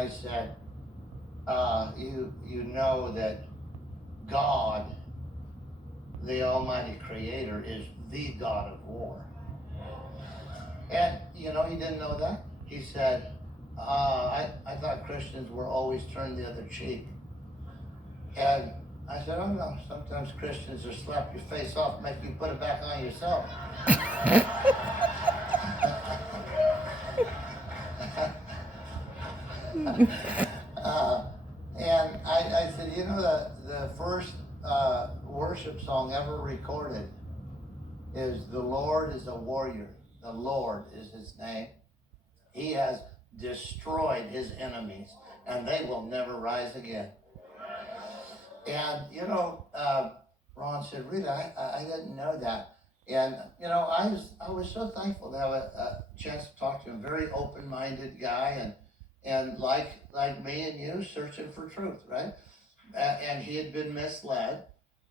I said, you know that God, the Almighty Creator, is the God of war. And, he didn't know that. He said, I thought Christians were always turned the other cheek. And I said, oh no, sometimes Christians will slap your face off, make you put it back on yourself. And I said, the first worship song ever recorded is "The Lord is a Warrior." The Lord is his name. He has destroyed his enemies, and they will never rise again. And, Ron said, really, I didn't know that. And, I was so thankful to have a chance to talk to him. Very open-minded guy, and like me and you, searching for truth, right? And he had been misled.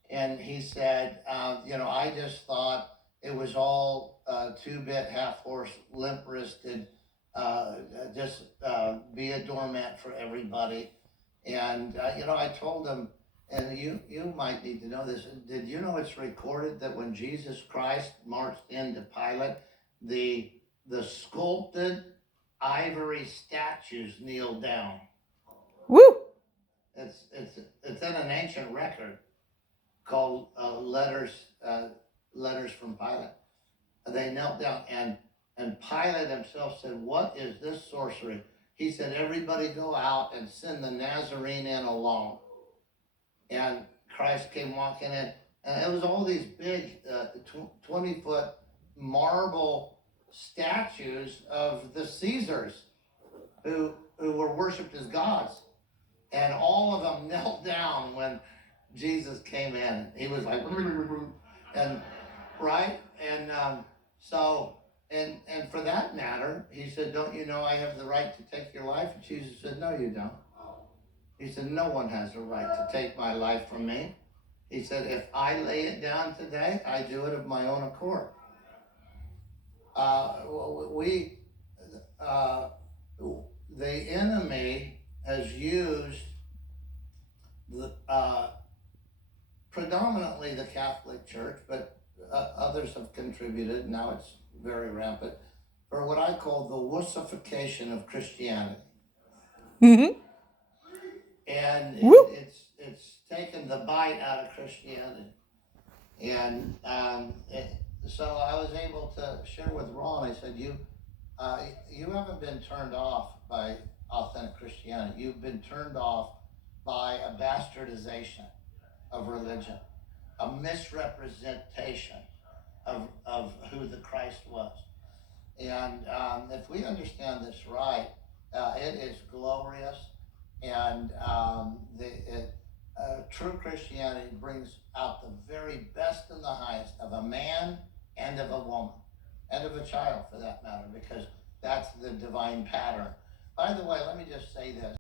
And he said, I just thought it was all two-bit, half-horse, limp-wristed, just be a doormat for everybody. And, I told him, and you might need to know this, did you know it's recorded that when Jesus Christ marched into Pilate, the sculpted ivory statues kneeled down? Woo! It's in an ancient record called Letters from Pilate. They knelt down, and Pilate himself said, "What is this sorcery?" He said, "Everybody go out and send the Nazarene in alone." And Christ came walking in, and it was all these big 20-foot marble statues of the Caesars who were worshipped as gods. And all of them knelt down when Jesus came in. He was like, and right? And and for that matter, he said, "Don't you know I have the right to take your life?" And Jesus said, "No, you don't." He said, "No one has a right to take my life from me." He said, "If I lay it down today, I do it of my own accord." The enemy has used predominantly the Catholic Church, but others have contributed. Now it's very rampant for what I call the Wussification of Christianity. Mm-hmm. And it's taken the bite out of Christianity. And so I was able to share with Ron. I said, you haven't been turned off by authentic Christianity. You've been turned off by a bastardization of religion, a misrepresentation of who the Christ was. And if we understand this right, it is glorious. And true Christianity brings out the very best and the highest of a man and of a woman, and of a child for that matter, because that's the divine pattern. By the way, let me just say this.